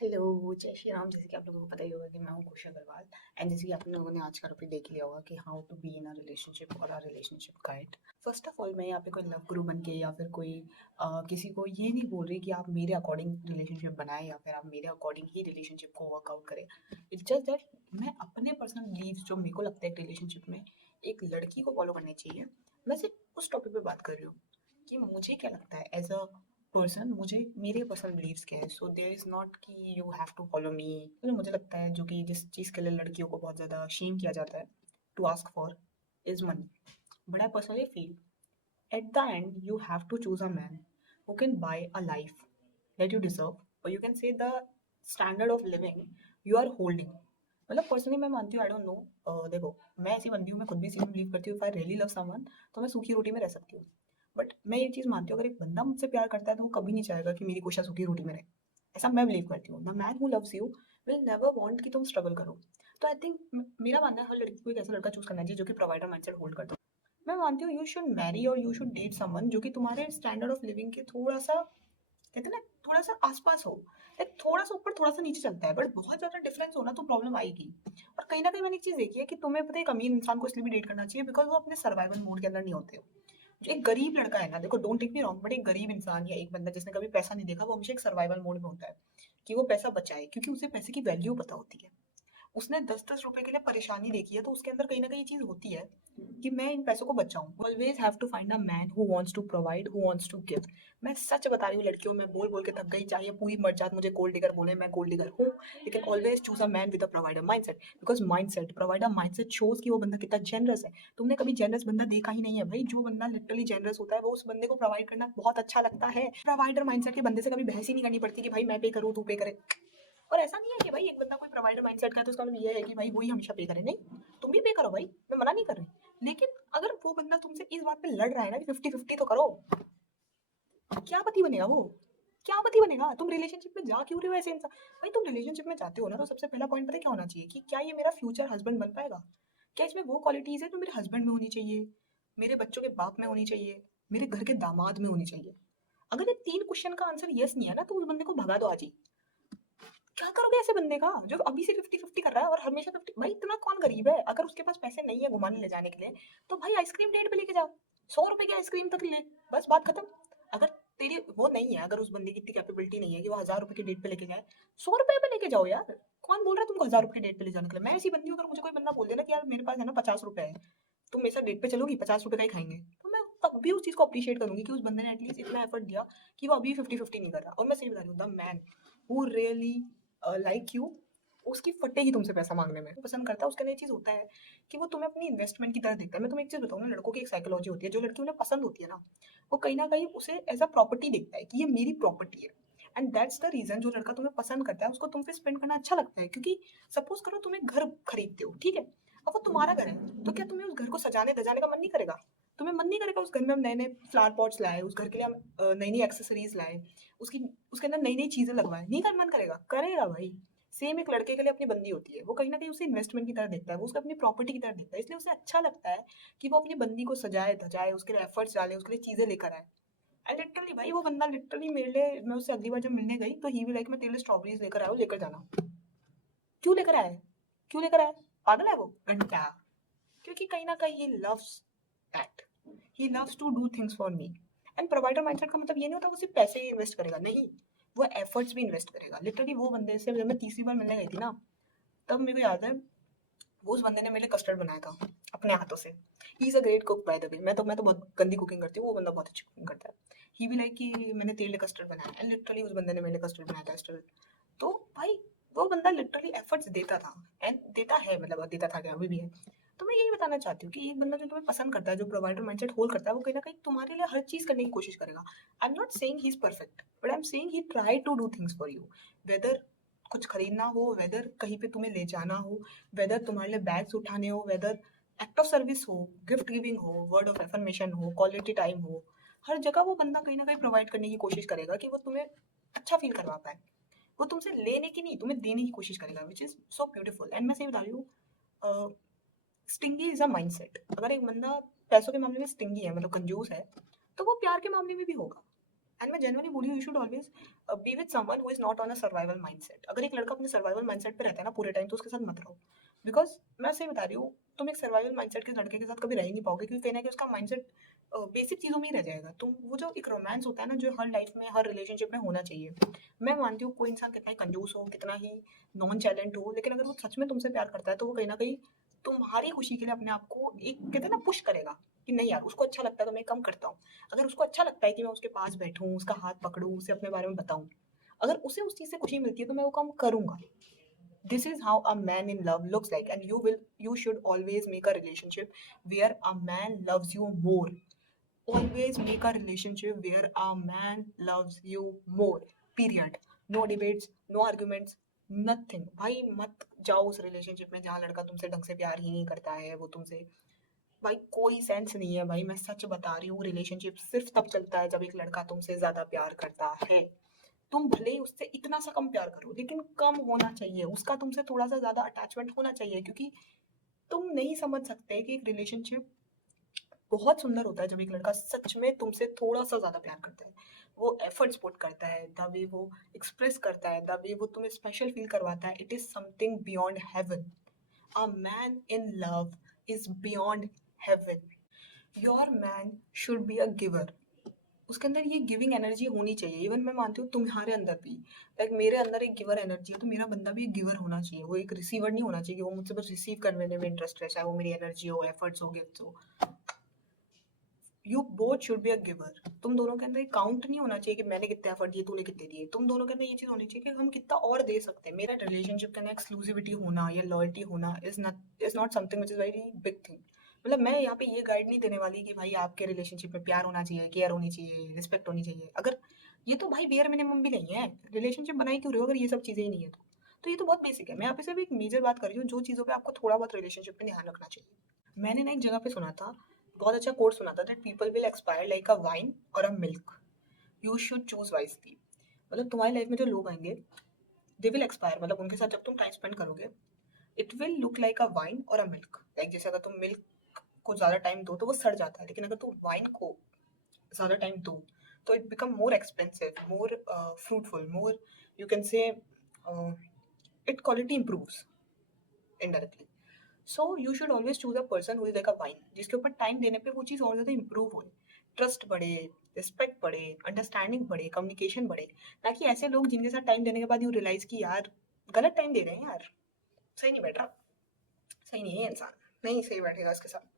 Hello, जय श्री राम। जैसे कि आप लोगों को पता ही होगा कि मैं हूँ कुश अग्रवाल। एंड जैसे कि आप लोगों ने आज का टॉपिक देख लिया होगा कि how to be in a relationship और a relationship guide. First of all, मैं यहाँ पे कोई लव गुरु बन के या फिर कोई किसी को ये नहीं बोल रही कि आप मेरे अकॉर्डिंग रिलेशनशिप बनाएं या फिर आप मेरे अकॉर्डिंग ही रिलेशनशिप को वर्कआउट करें। इट्स जस्ट दैट मैं अपने पर्सनल बिलीव्स जो मेरे को लगता है एक रिलेशनशिप में एक लड़की को फॉलो करनी चाहिए, मैं सिर्फ उस टॉपिक पे बात कर रही हूँ कि मुझे क्या लगता है एज अ पर्सन। मुझे मेरे पर्सनल बिलीव्स क्या है, सो देयर इज नॉट कि you have to follow me. मुझे लगता है जो कि जिस चीज़ के लिए लड़कियों को बहुत ज़्यादा शेम किया जाता है to ask for his money. But I personally feel at the end you have to choose a man who can buy a life that you deserve, or you can say the standard of living you are holding। मतलब personally मैं मानती हूँ, I don't know, देखो, मैं ऐसी बंदी हूँ, मैं खुद भी सेम बिलीव करती हूँ, if I really love someone तो मैं सूखी रोटी में रह सकती हूँ। बट मैं ये चीज़ मानती हूँ, अगर एक बंदा मुझसे प्यार करता है तो वो कभी नहीं चाहेगा कि मेरी कोशिश सूखी रोटी में रहे। ऐसा मैं बिलीव करती हूँ। The man who loves you will never want कि तुम स्ट्रगल करो। तो आई थिंक मेरा मानना है हर लड़की को एक ऐसा लड़का चूज करना चाहिए जो कि प्रोवाइडर माइंडसेट होल्ड करता है। मैं मानती हूँ यू शुड मैरी और यू शुड डेट समवन जो कि तुम्हारे स्टैंडर्ड ऑफ लिविंग के थोड़ा सा, कहते हैं ना, थोड़ा सा आसपास हो। लाइक थोड़ा सा ऊपर थोड़ा सा नीचे चलता है, बट बहुत ज्यादा डिफरेंस हो ना तो प्रॉब्लम आएगी। और कहीं ना कहीं मैंने एक चीज देखी है कि तुम्हें पता है एक अमीर इंसान को इसलिए भी डेट करना चाहिए बिकॉज वो अपने सर्वाइवल मोड के अंदर नहीं होते हो। जो एक गरीब लड़का है ना, देखो, don't take me wrong, but एक गरीब इंसान या एक बंदा जिसने कभी पैसा नहीं देखा वो हमेशा एक सर्वाइवल मोड में होता है कि वो पैसा बचाए, क्योंकि उसे पैसे की वैल्यू पता होती है। उसने 10-10 रुपए के लिए परेशानी देखी है, तो उसके अंदर कहीं ना कहीं चीज होती है कि मैं इन पैसों को बचाऊं। Always have to find a man who wants to provide, who wants to give. मैं सच बता रही हूँ लड़कियों, मैं बोल बोल के थक गई, चाहे पूरी मर जात मुझे गोल्ड डिगर बोले, मैं गोल्ड डिगर हूँ। लेकिन always choose a man with a provider mindset, because mindset, provider mindset shows कि वो बंदा कितना जेनरस है। तुमने कभी जेनरस बंदा देखा ही नहीं है भाई। जो बंदा लिटरली जेनरस होता है वो उस बंदे को प्रोवाइड करना बहुत अच्छा लगता है। प्रोवाइडर माइंडसेट के बंदे से कभी बहस ही नहीं करनी पड़ती कि भाई मैं पे करूँ तू पे करे। और ऐसा नहीं है कि भाई एक बंदा कोई प्रोवाइडर माइंडसेट का है तो उसका मतलब ये है कि भाई वही हमेशा पे करे, नहीं, तुम भी पे करो भाई, मैं मना नहीं कर रही। लेकिन अगर वो बंदा तुमसे इस बात पे लड़ रहा है ना कि 50-50 तो करो, क्या पति बनेगा वो? क्या पति बनेगा? तुम रिलेशनशिप में जा क्यों रहे हो ऐसे इंसान? भाई तुम रिलेशनशिप में जाते हो ना तो सबसे पहला पॉइंट पता है क्या होना चाहिए कि क्या ये मेरा फ्यूचर हस्बैंड बन पाएगा? क्या इसमें वो क्वालिटीज है जो मेरे हस्बैंड में होनी चाहिए, मेरे बच्चों के बाप में होनी चाहिए, मेरे घर के दामाद में होनी चाहिए? अगर ये 3 क्वेश्चन का आंसर यस नहीं है ना तो उस बंदे को भगा दो आज ही। क्या करोगे ऐसे बंदे का जो अभी से 50-50 कर रहा है और हमेशा 50? भाई इतना कौन गरीब है? अगर उसके पास पैसे नहीं है घुमाने ले जाने के लिए तो भाई आइसक्रीम डेट पे लेके जा, 100 रुपए की आइसक्रीम तक ले, बस बात खत्म। अगर तेरी वो नहीं है, अगर उस बंदे की इतनी कैपेबिलिटी नहीं है कि वो 1000 रुपए की डेट पे लेके जाए, 100 रुपए पे लेके जाओ यार। कौन बोल रहा है तुमको 1000 रुपए की डेट पे ले जाने के लिए? मैं ऐसी बंदी हूँ, अगर मुझे कोई बंदा बोल देना कि यार मेरे पास है ना 50 रुपए है, तुम मेरे साथ डेट पे चलोगी, 50 रुपए का ही खाएंगे, तो मैं तब भी उस चीज को अप्रिशिएट करूंगी कि उस बंदे ने एटलीस्ट इतना एफर्ट दिया कि वो अभी 50-50 नहीं कर रहा। और मैं सही बता रही हूँ, the man who really like you, उसकी फटेगी तुमसे पैसा मांगने में। पसंद करता है उसका ये चीज होता है कि वो तुम्हें अपनी इन्वेस्टमेंट की तरह देखता है। मैं तुम्हें एक चीज बताऊँ ना, लड़कों की एक साइकोलॉजी होती है, जो लड़की उन्हें पसंद होती है ना वो कहीं ना कहीं उसे एज अ प्रॉपर्टी देखता है कि ये मेरी प्रॉपर्टी है। एंड दैट्स द रीजन जो लड़का तुम्हें पसंद करता है उसको तुम पे स्पेंड करना अच्छा लगता है, क्योंकि सपोज करो तुम एक घर खरीदते हो, ठीक है, अब वो तुम्हारा घर है तो क्या तुम्हें उस घर को सजाने धजाने का मन नहीं करेगा? तुम्हें मन नहीं करेगा उस घर में हम नए नए फ्लावर पॉट्स लाए, उस घर के लिए हम नई नई एक्सेसरीज लाए, उसकी उसके अंदर नई नई चीजें लगवाए? नहीं कर मन करेगा? करेगा भाई। सेम एक लड़के के लिए अपनी बंदी होती है, वो कहीं ना कहीं उसे इन्वेस्टमेंट की तरह देखता है, वो उसको अपनी प्रॉपर्टी की तरह देखता है, इसलिए उसे अच्छा लगता है कि वो अपनी बंदी को सजाए धजाए, उसके लिए एफर्ट्स डाले, उसके लिए चीजें लेकर आए। एंड लिटरली भाई वो बंदा लिटरली मेरे लिए, मैं उससे अगली बार जब मिलने गई तो ही भी लाइक मैं तेरे लिए स्ट्रॉबेरीज लेकर आया हूँ, लेकर जाना। क्यों लेकर आए? क्यों लेकर आए? पागल है वो घंटा? क्योंकि कहीं ना कहीं he loves that, he loves to do things for me. And provider mindset का मतलब ये नहीं होता वो सिर्फ पैसे ही इन्वेस्ट करेगा, नहीं, वो एफर्ट्स भी इन्वेस्ट करेगा। लिटरली वो बंदे से जब मैं तीसरी बार मिलने गई थी ना, तब मेरे को याद है वो उस बंदे ने मेरे लिए कस्टर्ड बनाया था अपने हाथों से। He is a great cook by the way. मैं तो बहुत गंदी कुकिंग करती हूँ, वो बंदा बहुत अच्छी कुकिंग करता है। ही भी लाइक कि मैंने तेरे लिए कस्टर्ड बनाया, एंड लिटरली उस बंदे ने मेरे लिए कस्टर्ड बनाया था स्टिल। तो भाई वो बंदा लिटरली एफर्ट्स देता था, एंड देता है, मतलब देता था क्या, अभी भी है। तो मैं यही बताना चाहती हूँ कि एक बंदा जो तुम्हें पसंद करता है, जो प्रोवाइडर माइंडसेट होल्ड करता है, वो कहीं ना कहीं तुम्हारे लिए हर चीज करने की कोशिश करेगा। I am not saying he is perfect, but I am saying he try to do things for you. Whether कुछ खरीदना हो, वेदर कहीं पे तुम्हें ले जाना हो, वेदर तुम्हारे लिए बैग्स उठाने हो, वेदर एक्ट ऑफ सर्विस हो, गिफ्ट गिविंग हो, वर्ड ऑफ एफर्मेशन हो, क्वालिटी टाइम हो, हर जगह वो बंदा कहीं ना कहीं प्रोवाइड करने की कोशिश करेगा कि वो तुम्हें अच्छा फील करवा पाए। वो तुमसे लेने की नहीं, तुम्हें देने की कोशिश करेगा, which is so beautiful. And मैं सही बता रही हूँ, स्टिंगी इज अ माइंडसेट। अगर एक बंदा पैसों के मामले में स्टिंगी है, मतलब कंजूस है, तो वो प्यार के मामले में भी होगा। एंड मैं जनरली बोली you should always be with someone who is not on a survival mindset. अगर एक लड़का अपने सर्वाइवल माइंडसेट पे रहता है ना पूरे टाइम, तो उसके साथ मत रहो। बिकॉज मैं सही बता रही हूँ, तुम एक सर्वाइवल माइंडसेट के लड़के के साथ कभी रह ही नहीं पाओगे, क्योंकि कहीं ना कहीं उसका माइंडसेट बेसिक चीज़ों में ही रह जाएगा। तुम वो जो एक रोमांस होता है ना, जो हर लाइफ में हर रिलेशनशिप में होना चाहिए। मैं मानती हूँ कोई इंसान कितना ही कंजूस हो, कितना ही नॉन चैलेंट हो, लेकिन अगर वो सच में तुमसे प्यार करता है तो वो कहीं ना कहीं तुम्हारी खुशी के लिए अपने आप को एक कहते हैं ना पुश करेगा कि नहीं यार, उसको अच्छा लगता है तो मैं कम करता हूँ। अगर उसको अच्छा लगता है कि मैं उसके पास बैठूँ, उसका हाथ पकड़ूँ, उसे अपने बारे में बताऊँ, अगर उसे उस चीज़ से खुशी मिलती है तो मैं वो काम करूँगा। This is how a man in love looks like, and you should always make a relationship where a man loves you more. Always make a relationship where a man loves you more. Period. No debates, no arguments, nothing. भाई मत जाओ उस relationship में जहाँ लड़का तुमसे ढंग से प्यार ही नहीं करता है, वो तुमसे भाई कोई सेंस नहीं है। भाई मैं सच बता रही हूँ, रिलेशनशिप सिर्फ तब चलता है जब एक लड़का तुमसे ज्यादा प्यार करता है। तुम भले ही उससे इतना सा कम प्यार करो, लेकिन कम होना चाहिए, उसका तुमसे थोड़ा सा ज्यादा अटैचमेंट होना चाहिए, क्योंकि तुम नहीं समझ सकते कि एक रिलेशनशिप बहुत सुंदर होता है जब एक लड़का सच में तुमसे थोड़ा सा ज्यादा प्यार करता है। वो एफर्ट्स पुट करता है, द वे वो एक्सप्रेस करता है, द वे वो तुम्हें स्पेशल फील करवाता है, it is something beyond haven. A man in love is beyond haven. Your man should be a giver. उसके अंदर ये गिविंग एनर्जी होनी चाहिए। इवन मैं मानती हूँ तुम्हारे अंदर भी, लाइक मेरे अंदर एक गिवर एनर्जी है, तो मेरा बंदा भी एक गिवर होना चाहिए। वो एक रिसीवर नहीं होना चाहिए कि वो मुझसे बस रिसीव करने में इंटरेस्ट है, चाहे वो मेरी एनर्जी हो, एफर्ट्स हो, गिफ्ट्स हो। You both should be a giver. तुम दोनों के अंदर काउंट नहीं होना चाहिए कि मैंने कितने एफर्ट दिए, तूने कितने दिए। तुम दोनों के अंदर ये चीज होनी चाहिए कि हम कितना और दे सकते हैं। मेरा रिलेशनशिप के अंदर एक्सक्लूसिविटी होना या लॉयल्टी होना is not something which is very big thing. मतलब मैं यहाँ पे ये गाइड नहीं देने वाली कि भाई आपके रिलेशनशिप में प्यार होना चाहिए, केयर होनी चाहिए, रिस्पेक्ट होनी चाहिए। अगर ये तो भाई बेयर मिनिमम भी नहीं है, रिलेशनशिप बनाई क्यों रहे हो अगर ये सब चीजें ही नहीं है तो ये तो बहुत बेसिक है। मैं यहाँ पे सिर्फ एक मेजर बात कर रही हूँ, जो चीजों पे आपको थोड़ा बहुत रिलेशनशिप में ध्यान रखना चाहिए। मैंने ना एक जगह पे सुना था, बहुत अच्छा कोट सुना था, that people will expire like a wine और a milk, you should choose wisely. मतलब तुम्हारी लाइफ में जो लोग आएंगे, दे विल एक्सपायर, मतलब उनके साथ जब तुम टाइम स्पेंड करोगे, it will look like a wine और अ मिल्क। लाइक जैसे अगर तुम मिल्क को ज्यादा टाइम दो तो वो सड़ जाता है, लेकिन अगर तुम वाइन को ज्यादा टाइम दो तो it become more expensive, more fruitful, more you can say it quality improves indirectly. So you should always choose a person who is like a wine, जिसके ऊपर टाइम देने पे वो चीज़ और ज़्यादा इंप्रूव हो, ट्रस्ट बढ़े, रिस्पेक्ट बढ़े, अंडरस्टैंडिंग बढ़े, कम्युनिकेशन बढ़े। ताकि ऐसे लोग जिनके साथ टाइम देने के बाद यू रियलाइज कि यार गलत टाइम दे रहे हैं यार, सही नहीं बैठ रहा, सही नहीं है इंसान, नहीं सही बैठेगा इसके साथ।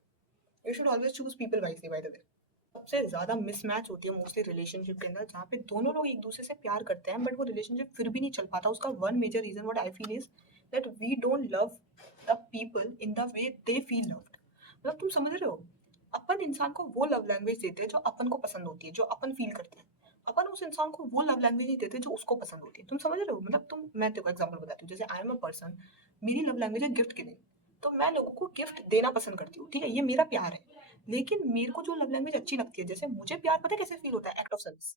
You should always choose people wisely by the way. सबसे ज़्यादा मिसमैच होती है मोस्टली रिलेशनशिप के अंदर, जहाँ पे दोनों लोग एक दूसरे से प्यार करते हैं बट वो रिलेशनशिप फिर भी नहीं चल पाता। उसका one major reason what I feel is that we don't love the people in the way they feel loved. मतलब तुम समझ रहे हो, अपन इंसान को वो लव लैंग्वेज देते हैं जो अपन को पसंद होती है, जो अपन फील करते हैं। अपन उस इंसान को वो लव लैंग्वेज नहीं देते जो उसको पसंद होती है। तुम समझ रहे हो, मतलब तुम, मैं तेरे को एग्जांपल बताती हूँ, जैसे आई एम अ पर्सन, मेरी लव लैंग्वेज है गिफ्ट गिविंग। तो मैं लोगों को गिफ्ट देना पसंद करती हूँ, ठीक है, ये मेरा प्यार है। लेकिन मेरे को जो लव लैंग्वेज अच्छी लगती है, जैसे मुझे प्यार पता है कैसे फील होता है, act of service.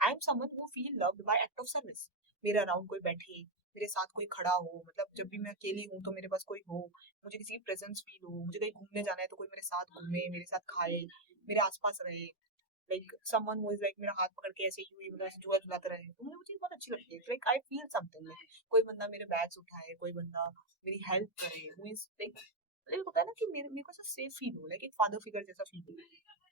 I am someone who feel loved by act of service. मेरे अराउंड कोई बैठे, मेरे साथ कोई खड़ा हो, मतलब जब भी मैं अकेली हूँ तो मेरे पास कोई हो, मुझे किसी की प्रेजेंस फील हो, मुझे कहीं घूमने जाना है तो कोई मेरे साथ घूमे, मेरे साथ खाए, मेरे आसपास रहे। Like someone who is like मेरा हाथ पकड़ के ऐसे यूं ही मतलब ऐसे झूला झुलाते रहे, तो मुझे वो चीज बहुत अच्छी लगती है। Like I feel something, like कोई बंदा मेरे बैग्स उठाए, कोई बंदा मेरी हेल्प करे, हु इज लाइक, मतलब होता है ना कि मेरे मेरे को ऐसा सेफ फील हो, लाइक एक फादर फिगर जैसा फील हो।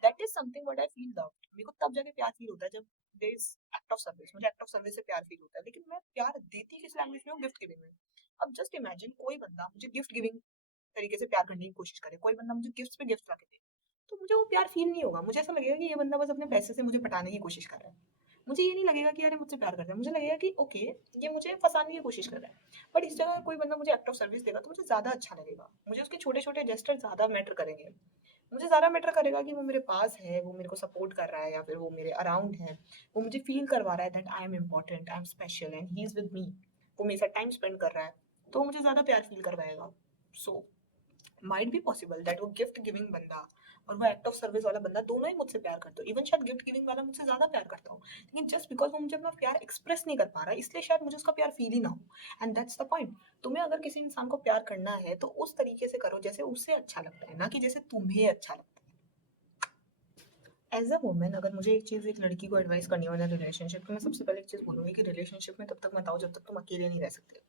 That is something what I feel love. मेरे को तब जाके प्यार फील होता है जब there is act of service. मुझे एक्ट ऑफ सर्विस से प्यार फील होता है, लेकिन मैं प्यार देती किस लैंग्वेज में हूँ, गिफ्ट गिविंग में। अब जस्ट इमेजिन कोई बंदा मुझे गिफ्ट गिविंग तरीके से प्यार करने की कोशिश करे, कोई बंदा मुझे गिफ्ट्स पे गिफ्ट ला के दे, तो मुझे वो प्यार फील नहीं होगा। मुझे ऐसा लगेगा कि ये बंदा बस अपने पैसे से मुझे पटाने की कोशिश कर रहा है। मुझे ये नहीं लगेगा कि यार ये मुझसे प्यार करता है, मुझे लगेगा कि ओके, ये मुझे फंसाने की कोशिश कर रहा है। बट इस जगह कोई बंदा मुझे एक्ट ऑफ सर्विस देगा तो मुझे ज्यादा अच्छा लगेगा, मुझे उसके छोटे छोटे जेस्टर ज्यादा मैटर करेंगे। मुझे ज़्यादा मैटर करेगा कि वो मेरे पास है, वो मेरे को सपोर्ट कर रहा है, या फिर वो मेरे अराउंड है, वो मुझे फील करवा रहा है that I am important, I am special and he is with me. वो मेरे साथ टाइम स्पेंड कर रहा है, तो वो मुझे ज़्यादा प्यार फील करवाएगा। So might be possible that वो गिफ्ट गिविंग बंदा और वो एक्ट ऑफ सर्विस वाला बंदा दोनों ही मुझसे प्यार करते हो। इवन शायद गिफ्ट गिविंग वाला मुझसे ज्यादा प्यार करता हो, लेकिन जस्ट बिकॉज वो मुझे अपना प्यार एक्सप्रेस नहीं कर पा रहा है, इसलिए शायद मुझे उसका प्यार फील ही ना हो। And that's the point. तुम्हें अगर किसी इंसान को प्यार करना है तो उस तरीके से करो जैसे उसे अच्छा लगता है, ना कि जैसे तुम्हें अच्छा लगता है। एज अ वुमन अगर मुझे एक चीज़ एक लड़की को एडवाइस करनी हो ना रिलेशनशिप, तो मैं सबसे पहले एक चीज़ बोलूँगी कि रिलेशनशिप में तब तक मत आओ जब तक तुम अकेले नहीं रह सकते।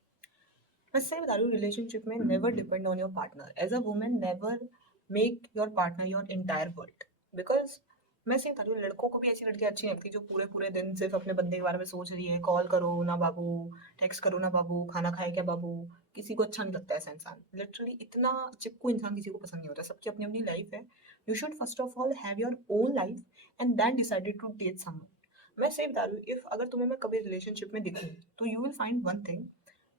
मैं सही बता रही हूँ, रिलेशनशिप में never depend on your partner. As a woman never make your partner your entire world. Because मैं सही बता रही हूँ, लड़कों को भी ऐसी लड़कियाँ अच्छी नहीं लगती जो पूरे पूरे दिन सिर्फ अपने बंदे के बारे में सोच रही है, कॉल करो ना बाबू, टेक्स्ट करो ना बाबू, खाना खाए क्या बाबू। किसी को अच्छा नहीं लगता ऐसा इंसान, लिटरली इतना चिपकू इंसान किसी को पसंद नहीं होता। सबकी अपनी अपनी लाइफ है। You should first of all have your own life and then decided to date someone. मैं सही बता रही हूँ, इफ अगर तुम्हें मैं कभी रिलेशनशिप में दिखूँ तो you will find one thing,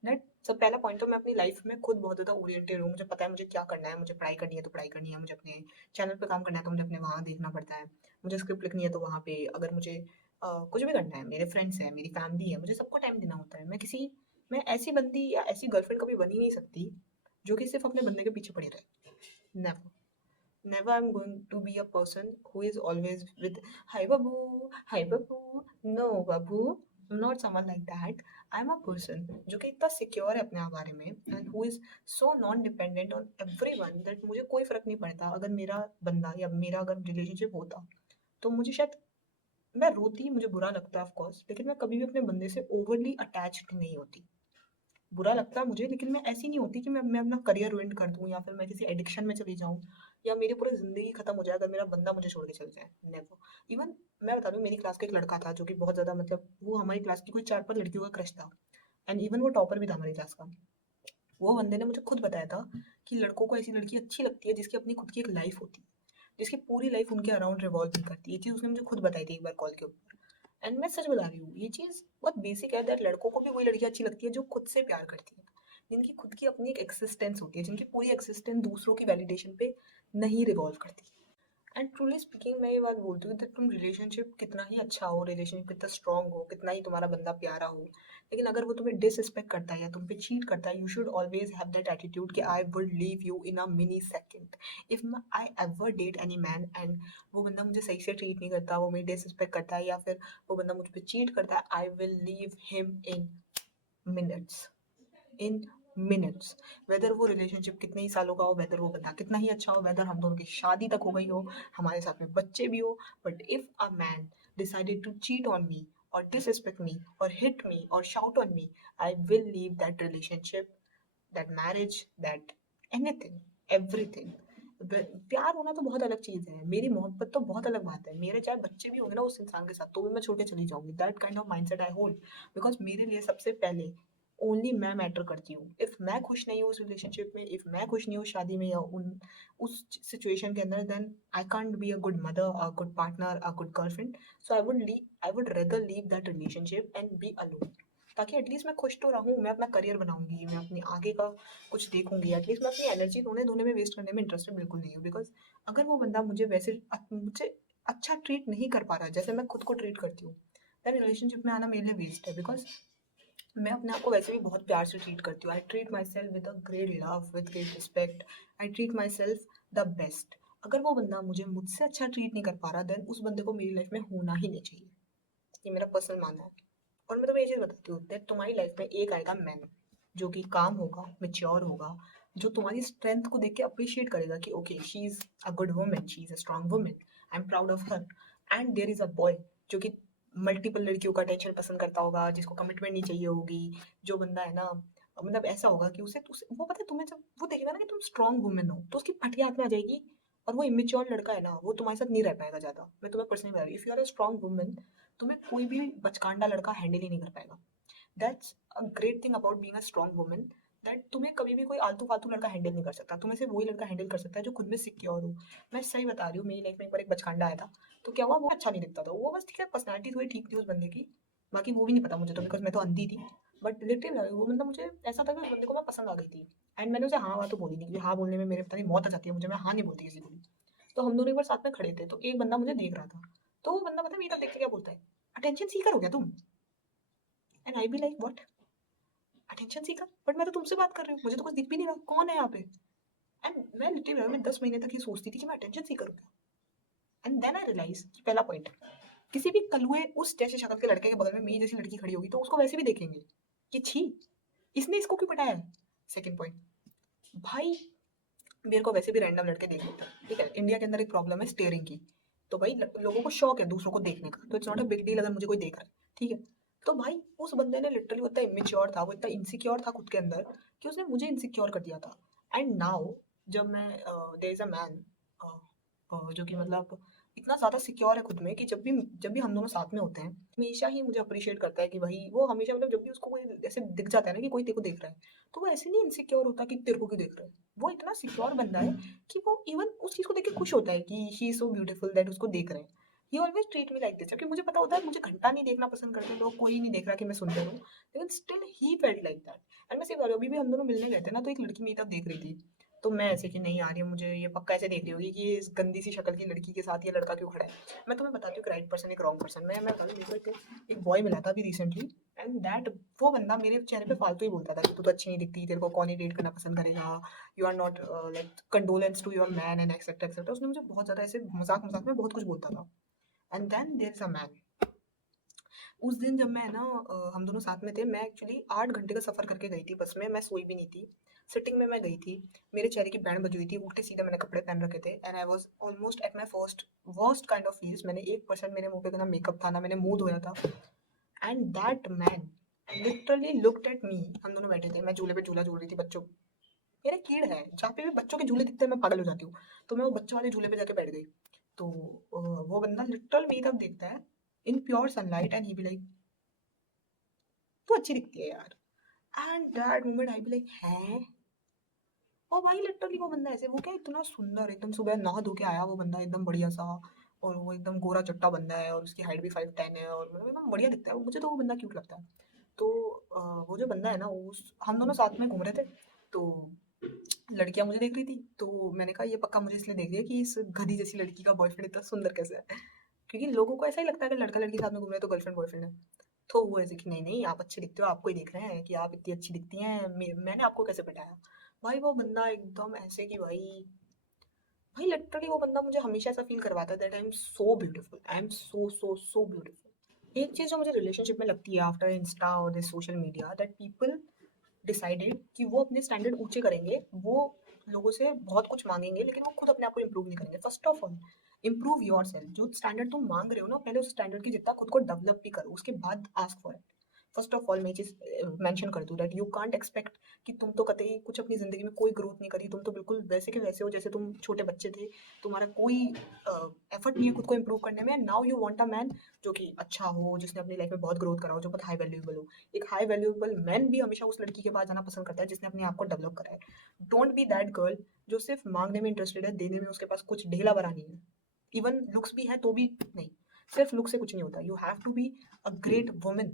that सब पहला पॉइंट तो मैं अपनी लाइफ में खुद बहुत ज़्यादा ओरिएंटेड हूँ। मुझे पता है मुझे क्या करना है, मुझे पढ़ाई करनी है तो पढ़ाई करनी है, मुझे अपने चैनल पे काम करना है तो मुझे अपने वहाँ देखना पड़ता है, मुझे स्क्रिप्ट लिखनी है तो वहाँ पे, अगर मुझे कुछ भी करना है, मेरे फ्रेंड्स हैं, मेरी फैमिली है, मुझे सबको टाइम देना होता है। मैं ऐसी बंदी या ऐसी गर्लफ्रेंड कभी बन ही नहीं सकती जो कि सिर्फ अपने बंदे के पीछे पड़ी रहे। Never. Never I'm going to be a person who is always with hi babu, hi babu. No babu, I'm not someone like that. I'm a person जो कि इतना सिक्योर है अपने आप बारे में and who is so non dependent on everyone that मुझे कोई फर्क नहीं पड़ता अगर मेरा बंदा या मेरा अगर रिलेशनशिप होता तो मुझे शायद, मैं रोती, मुझे बुरा लगता ऑफ कोर्स, लेकिन मैं कभी भी अपने बंदे से ओवरली अटैच्ड नहीं होती। बुरा लगता है मुझे, लेकिन मैं ऐसी नहीं होती कि मैं अपना करियर रुइन कर दूँ या फिर मैं किसी एडिक्शन में चली जाऊँ या मेरी पूरी ज़िंदगी खत्म हो जाए अगर मेरा बंदा मुझे छोड़ के चल जाए। नेवर। इवन मैं बता दूँ, मेरी क्लास का एक लड़का था जो कि बहुत ज़्यादा, मतलब वो हमारी क्लास की कोई 4-5 लड़कियों का क्रश था एंड इवन वो टॉपर भी था हमारी क्लास का। वो बंदे ने मुझे खुद बताया था कि लड़कों को ऐसी लड़की अच्छी लगती है जिसकी अपनी खुद की एक लाइफ होती है, जिसकी पूरी लाइफ उनके अराउंड रिवॉल्व नहीं करती। ये चीज़ उसने मुझे खुद बताई थी एक बार कॉल के ऊपर। एंड मैं सच बता रही हूँ, ये चीज़ बहुत बेसिक है, दैट लड़कों को भी वही लड़की अच्छी लगती है जो खुद से प्यार करती है, जिनकी खुद की अपनी एक एक्सिस्टेंस होती है, जिनकी पूरी एक्सिस्टेंस दूसरों की वैलिडेशन पे नहीं रिवॉल्व करती। एंड ट्रूली स्पीकिंग, मैं ये बात बोलती हूँ दैट तुम रिलेशनशिप कितना ही अच्छा हो, रिलेशनशिप कितना स्ट्रांग हो, कितना ही तुम्हारा बंदा प्यारा हो, लेकिन अगर वो तुम्हें डिसरिस्पेक्ट करता है या तुम पे चीट करता है, you should always have that attitude कि I would leave you in a mini second. If I ever date any man and वो बंदा मुझे सही से ट्रीट नहीं करता, वो मेरी डिसरिस्पेक्ट करता है या फिर वो बंदा मुझ पे चीट करता है, I will leave him in minutes. In minutes. Whether वो रिलेशनशिप कितने ही सालों का हो, वेदर वो बंदा कितना ही अच्छा हो, वेदर हम दोनों की शादी तक हो गई हो, हमारे साथ में बच्चे भी हो, but if a man decided to cheat on me और डिसरिस्पेक्ट मी और हिट मी और shout on me, I will leave that relationship, that marriage, that anything, everything. प्यार होना तो बहुत अलग चीज़ है, मेरी मोहब्बत तो बहुत अलग बात है, मेरे चाहे बच्चे भी होंगे ना उस इंसान के साथ तो भी मैं छोड़ के चली जाऊंगी। That kind of mindset I hold. Because मेरे लिए सबसे पहले ओनली मैं मैटर करती हूँ। इफ मैं खुश नहीं हूँ उस रिलेशनशिप में, इफ मैं खुश नहीं हूँ शादी में या उस सिचुएशन के अंदर, then I can't be a good mother, a good partner, a good girlfriend. So I would rather leave that relationship and be alone, ताकि एटलीस्ट मैं खुश तो रहूँ, मैं अपना करियर बनाऊंगी, मैं अपनी आगे का कुछ देखूंगी। एटलीस्ट मैं अपनी एनर्जी रोने धोने में वेस्ट करने में इंटरेस्टेड बिल्कुल नहीं हूँ। बिकॉज अगर वो बंदा मुझे वैसे मुझे अच्छा ट्रीट नहीं कर पा रहा जैसे मैं खुद को ट्रीट करती हूँ, देन रिलेशनशिप में आना मेरे लिए वेस्ट है। बिकॉज मैं अपने आप को वैसे भी बहुत प्यार से ट्रीट करती हूँ। I treat my self with a great love, with great respect. I treat my self the best. अगर वो बंदा मुझे मुझसे अच्छा ट्रीट नहीं कर पा रहा, देन उस बंदे को मेरी लाइफ में होना ही नहीं चाहिए। ये मेरा पर्सनल मानना है। और मैं तुम्हें ये चीज़ बताती हूँ दैट तुम्हारी लाइफ में एक आएगा मैन जो कि काम होगा, मेच्योर होगा, जो तुम्हारी स्ट्रेंथ को देख के अप्रिशिएट करेगा कि okay she is a good woman, she is a strong woman, I am proud of her. And there is a boy जो कि मल्टीपल लड़कियों का अटेंशन पसंद करता होगा, जिसको कमिटमेंट नहीं चाहिए होगी, जो बंदा है ना, मतलब ऐसा होगा कि वो पता है तुम्हें, जब वो देखेगा ना कि तुम स्ट्रांग वुमन हो तो उसकी फटी हाथ में आ जाएगी। और वो इमेच्योर लड़का है ना, वो तुम्हारे साथ नहीं रह पाएगा ज्यादा। मैं तुम्हें पर्सनली बता रही हूँ, if you are a strong woman, तुम्हें कोई भी बचकांडा लड़का हैंडल ही नहीं कर पाएगा। That's a great thing about being a strong woman, that तुम्हें कभी भी कोई आलतू फालतू लड़का हैंडल नहीं कर सकता। तुम्हें सिर्फ वही लड़का हैंडल कर सकता है जो खुद में सिक्योर हो। मैं सही बता रही हूँ, मेरी लाइफ में एक बार एक बचकांडा आया था, तो क्या हुआ, वो अच्छा नहीं दिखता था, वो बस ठीक है, पर्सनैलिटी थोड़ी ठीक थी उस बंदे की, बाकी वो भी नहीं पता मुझे तो, बिकॉज मैं तो अंधी थी। बट लिटरली वो बंदा, मुझे ऐसा था कि उस बंदे को मैं पसंद आ गई थी। एंड मैंने उसे हाँ हाँ तो बोली नहीं, क्योंकि हाँ बोलने में मेरे पता नहीं मौत आ जाती है मुझे, मैं हाँ नहीं बोलती किसी को भी। तो हम दोनों एक बार साथ में खड़े थे, तो एक बंदा मुझे देख रहा था, तो वो बंदा पता है मेरी तरफ देख के क्या बोलता है, अटेंशन सीकर हो गया तुम। And I be like what, attention seeker? But मैं तो तुमसे बात कर रही हूँ, मुझे तो कुछ दिख भी नहीं रहा, कौन है यहाँ पे? एंड मैं लिटरली मैं 10 महीने तक ये सोचती थी कि मैं अटेंशन सीकर हूँ क्या। एंड देन आई रियलाइज, पहला पॉइंट, किसी भी कलुए उस जैसे शक्ल के लड़के के बगल में मेरी जैसी लड़की खड़ी होगी तो उसको वैसे भी देखेंगे कि छी, इसने इसको क्यों पटाया है। सेकंड पॉइंट, भाई मेरे को वैसे भी रैंडम लड़के देख लेते हैं, ठीक है। इंडिया के अंदर एक प्रॉब्लम है स्टेयरिंग की। तो भाई लोगों को शौक है दूसरों को देखने का, तो it's not a big deal अगर मुझे कोई देख रहा है, ठीक है। तो भाई उस बंदे ने लिटरली, वो इतना इमेच्योर था, वो इतना इनसिक्योर था खुद के अंदर कि उसने मुझे इनसिक्योर कर दिया था। एंड नाउ जब मैं देयर इज अ मैन जो कि मतलब इतना ज़्यादा सिक्योर है खुद में कि जब भी हम दोनों साथ में होते हैं, हमेशा ही मुझे अप्रिशिएट करता है कि भाई वो हमेशा मतलब जब भी उसको कोई ऐसे दिख जाता है ना कि कोई तेरे को देख रहा है, तो वो ऐसे नहीं इनसिक्योर होता कि तेरे को क्यों देख रहा है। वो इतना सिक्योर बंदा है कि वो इवन उस चीज़ को देख के खुश होता है कि she is so beautiful that उसको देख रहे हैं। ही always treat me like this, जबकि मुझे पता होता है मुझे घंटा नहीं देखना पसंद करते लोग, कोई नहीं देख रहा कि मैं सुनते रहूँ, लेकिन still he felt like that. And मैं सिर्फ अभी भी हम दोनों मिलने गए थे ना, तो एक लड़की मेरी तरफ देख रही थी, तो मैं ऐसे कि नहीं आ रही है, मुझे ये पक्का ऐसे देख रही होगी कि इस गंदी सी शक्ल की लड़की के साथ ये लड़का क्यों खड़ा है। मैं तुम्हें बताती हूँ, एक राइट पर्सन एक रॉन्ग पर्सन। मैं बता दूँ, मेरे को एक बॉय मिला था अभी रिसेंटली, एंड दैट वो बंदा मेरे चेहरे पे फालतू ही बोलता था कि तू तो अच्छी नहीं दिखती, तेरे को कौन ही डेट करना पसंद करेगा, you are not like condolence to your man and etcetera etcetera. उसने मुझे बहुत ज़्यादा ऐसे मजाक मजाक में बहुत कुछ बोलता था। And then there is a man. उस दिन जब मैं ना हम दोनों साथ में थे, मैं एक्चुअली 8 घंटे का सफ़र करके गई थी बस में, मैं सोई भी नहीं थी। सिटिंग में मैं गई थी, मेरे चेहरे की बैंड बजी हुई थी, उल्टे-सीधे मैंने कपड़े पहन रखे थे, and I was almost at my first worst kind of phase. मैंने 1% मेरे मुँह पे ना मेकअप था, ना मैंने मुँह धोया था। And that man literally looked at me. हम दोनों बैठे थे, मैं झूले पे झूला झूल रही थी बच्चों, मेरा कीड़ है, जहाँ पे भी बच्चों के झूले दिखते हैं मैं पागल हो जाती हूँ। तो मैं वो बच्चों वाले झूले पे जाके बैठ गई। तो वो बंदा लिटरल मेरी तरफ देखता है in pure sunlight, and he be like, तू अच्छी दिखती है यार। And that moment I be like, हैं? और भाई लिटरली वो बंदा ऐसे, वो क्या इतना सुंदर, एकदम सुबह नहा धो के आया वो बंदा एकदम बढ़िया सा, और वो एकदम गोरा चट्टा बंदा है, और उसकी हाइट भी 5'10" है, और मतलब एकदम बढ़िया दिखता है मुझे, तो वो बंदा क्यूट लगता है। तो वो जो बंदा है ना, उस हम दोनों साथ में घूम रहे थे, तो लड़कियां मुझे देख रही थी, तो मैंने कहा ये पक्का मुझे इसलिए देख रही है कि इस गधी जैसी लड़की का बॉयफ्रेंड इतना सुंदर कैसे है। क्योंकि लोगों को ऐसा ही लगता है कि लड़का लड़की साथ में घूम रहे हैं तो गर्लफ्रेंड बॉयफ्रेंड है। तो वो ऐसे कि नहीं नहीं, आप अच्छे दिखते हो, आपको ही देख रहे हैं कि आप इतनी अच्छी दिखती हैं, मैंने आपको कैसे बिठाया। भाई वो बंदा एकदम ऐसे कि भाई लिटरली वो बंदा मुझे हमेशा ऐसा फील करवाता है that I am so beautiful, I am so so so beautiful. एक चीज़ जो मुझे रिलेशनशिप में लगती है आफ्टर इंस्टा और this social media, that people decided कि वो अपने स्टैंडर्ड ऊंचे करेंगे, वो लोगों से बहुत कुछ मांगेंगे, लेकिन वो खुद अपने आप को इम्प्रूव नहीं करेंगे। First of all improve your self. जो स्टैंडर्ड तुम मांग रहे हो ना, पहले उस स्टैंडर्ड की जितना खुद को डेवलप भी करो, उसके बाद ask for it. First of all मैं ये चीज़ मेंशन कर दूं दैट यू कांट एक्सपेक्ट कि तुम तो कतई कुछ अपनी ज़िंदगी में कोई ग्रोथ नहीं करी, तुम तो बिल्कुल वैसे के वैसे हो जैसे तुम छोटे बच्चे थे, तुम्हारा कोई एफर्ट नहीं है खुद को इम्प्रूव करने में। Now you want a man जो कि अच्छा हो, जिसने अपनी लाइफ में बहुत ग्रोथ करा हो, जो बहुत हाई वैल्यूएबल हो। एक हाई वैल्यूएबल मैन भी हमेशा उस लड़की के पास जाना पसंद करता है जिसने अपने आप को डेवलप करा है। डोंट बी दैट गर्ल जो सिर्फ मांगने में इंटरेस्टेड है, देने में उसके पास कुछ ढेला भरा नहीं है। इवन लुक्स भी है तो भी नहीं, सिर्फ लुक से कुछ नहीं होता। You have to be a great woman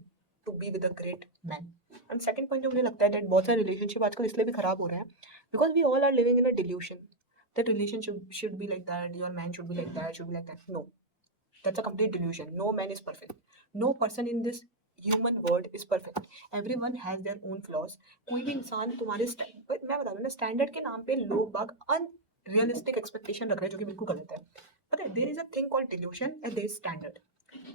to be with a great man. And second point जो मुझे लगता है दैट बहुत सारे रिलेशनशिप आजकल इसलिए भी खराब हो रहे हैं because we all are living in a delusion that relationship should be like that, your man should be like that, should be like that. No, that's a complete delusion. No man is perfect. No person in this human world is perfect. Everyone has their own flaws. कोई भी इंसान तुम्हारे but मैं बता दूं ना, standard के नाम पे लोग बाग अनरियलिस्टिक एक्सपेक्टेशन रख रहे हैं जो कि बिल्कुल गलत है। पता है, there is a thing called delusion and there is standard.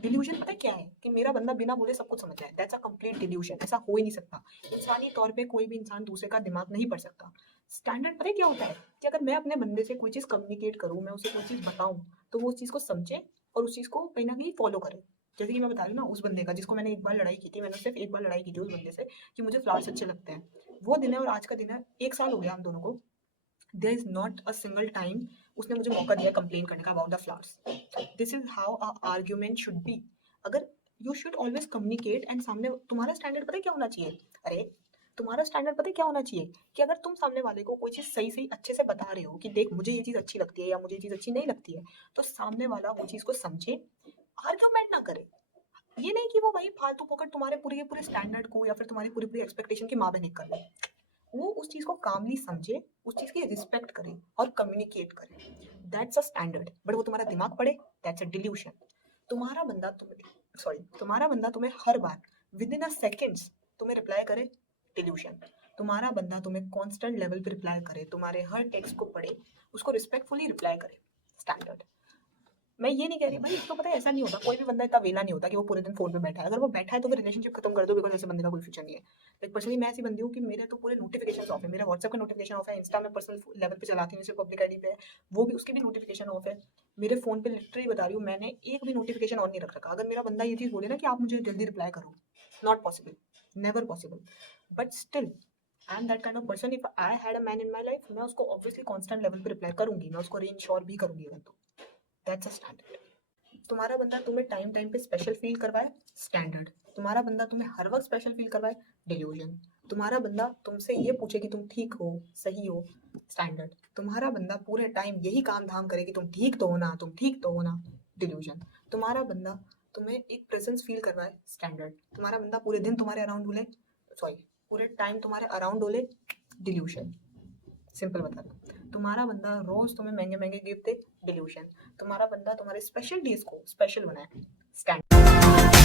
Delusion पता है क्या है? कि मेरा बंदा बिना बोले सब कुछ समझ जाए, दैट्स अ कंप्लीट डिल्यूजन। ऐसा हो ही नहीं सकता। इंसानी तौर पे कोई भी इंसान दूसरे का दिमाग नहीं पढ़ सकता। स्टैंडर्ड पता है क्या होता है? कि अगर मैं अपने बंदे से कोई चीज़ कम्युनिकेट करूँ, मैं उसे कोई चीज़ बताऊँ, तो वो उस चीज़ को समझे और उस चीज़ को कहीं न कहीं फॉलो करे। जैसे कि मैं बता रही हूँ ना, उस बंदे का जिसको मैंने एक बार लड़ाई की थी, मैंने सिर्फ एक बार लड़ाई की थी उस बंदे से कि मुझे फ्लावर्स अच्छे लगते हैं। वो दिन है और आज का दिन है, 1 साल हो गया हम दोनों को। There is not a single time उसने मुझे मौका दिया कंप्लेन करने का about the flowers. This is how a argument should be. अगर you should always communicate, and सामने तुम्हारा स्टैंडर्ड पता है क्या होना चाहिए? अरे तुम्हारा स्टैंडर्ड पता है क्या होना चाहिए? कि अगर तुम सामने वाले को कोई चीज़ सही सही अच्छे से बता रहे हो कि देख मुझे ये चीज़ अच्छी लगती है या मुझे ये चीज़ अच्छी नहीं लगती है, तो सामने वाला वो चीज़ को समझे, आर्ग्यूमेंट ना करे। ये नहीं कि वो वही फालतू फोकट तुम्हारे पूरे के पूरे स्टैंडर्ड को या फिर तुम्हारी पूरी पूरी एक्सपेक्टेशन की माँ बहन कर ले। वो उस चीज़ को कामली समझे, उस चीज़ की रिस्पेक्ट करे और कम्युनिकेट करे। That's a standard. बट वो तुम्हारा दिमाग पढ़े, दैट्स अ डिल्यूशन। तुम्हारा बंदा तुम्हें तुम्हारा बंदा तुम्हें हर बार विद इन अ सेकेंड्स तुम्हें रिप्लाई करे, डिल्यूशन। तुम्हारा बंदा तुम्हें कांस्टेंट लेवल पे रिप्लाई करे, तुम्हारे हर टेक्स्ट को पढ़े, उसको रिस्पेक्टफुली रिप्लाई करे, स्टैंडर्ड। मैं ये नहीं कह रही भाई, तो पता है ऐसा नहीं होता, कोई भी बंदा इतना वेला नहीं होता कि वो पूरे दिन फ़ोन पे बैठा है। अगर वो बैठा है तो फिर रिलेशनशिप खत्म कर दो, बिकॉज़ ऐसे बंदे का कोई फ्यूचर नहीं है। लाइक पर्सनली मैं ऐसी बंदी हूँ कि मेरे तो पूरे नोटिफ़िकेशंस ऑफ है। मेरा व्हाट्सएप का नोटिफ़िकेशन ऑफ है, इंस्टा मैं पर्सनल लेवल पे चलाती हूँ, जैसे पब्लिक आईडी पे है, वो भी उसकी भी नोटिफ़िकेशन ऑफ है। मेरे फ़ोन पे लिटरली बता रही हूँ, मैंने एक भी नोटिफ़िकेशन ऑन नहीं रख रखा। अगर मेरा बंदा ये चीज़ बोले ना कि आप मुझे जल्दी रिप्लाई करो, not possible, never possible. But still I am that kind of person, if I had a man in my life, मैं उसको ऑब्वियसली कांस्टेंट लेवल पे रिप्लाई करूँगी, मैं उसको रीइंश्योर भी करूँगी इवन तो। That's a standard. तुम्हारा बंदा तुम्हें टाइम टाइम पे स्पेशल फील करवाए, स्टैंडर्ड। तुम्हारा बंदा तुम्हें हर वक्त स्पेशल फील करवाए, डिल्यूजन। तुम्हारा बंदा तुमसे ये पूछे कि तुम ठीक हो, सही हो, स्टैंडर्ड। तुम्हारा बंदा पूरे टाइम यही काम धाम करे कि तुम ठीक तो हो ना, तुम ठीक तो हो ना, डिल्यूजन। तुम्हारा बंदा तुम्हें एक प्रेजेंस फील करवाए, स्टैंडर्ड। तुम्हारा बंदा पूरे दिन तुम्हारे अराउंड बोले, सॉरी, पूरे टाइम तुम्हारे अराउंड बोले, डिल्यूशन। सिंपल बता दो। तुम्हारा बंदा रोज तुम्हें महंगे महंगे गिफ्ट दे, डिल्यूशन। तुम्हारा बंदा तुम्हारे स्पेशल डेज को स्पेशल बनाए, स्टैंडर्ड।